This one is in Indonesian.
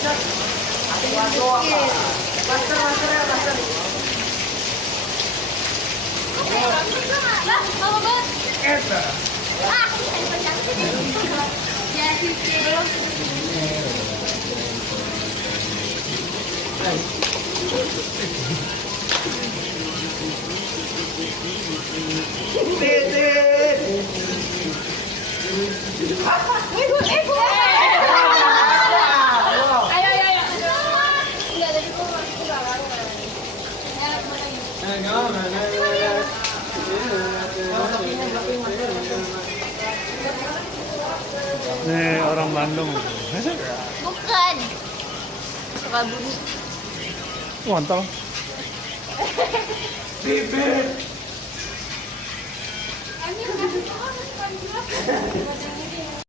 Lah, mau banget. Ah, ya sih, belum. Nih orang Bandung. Bukan. Sukabumi. Mantap. Anjir,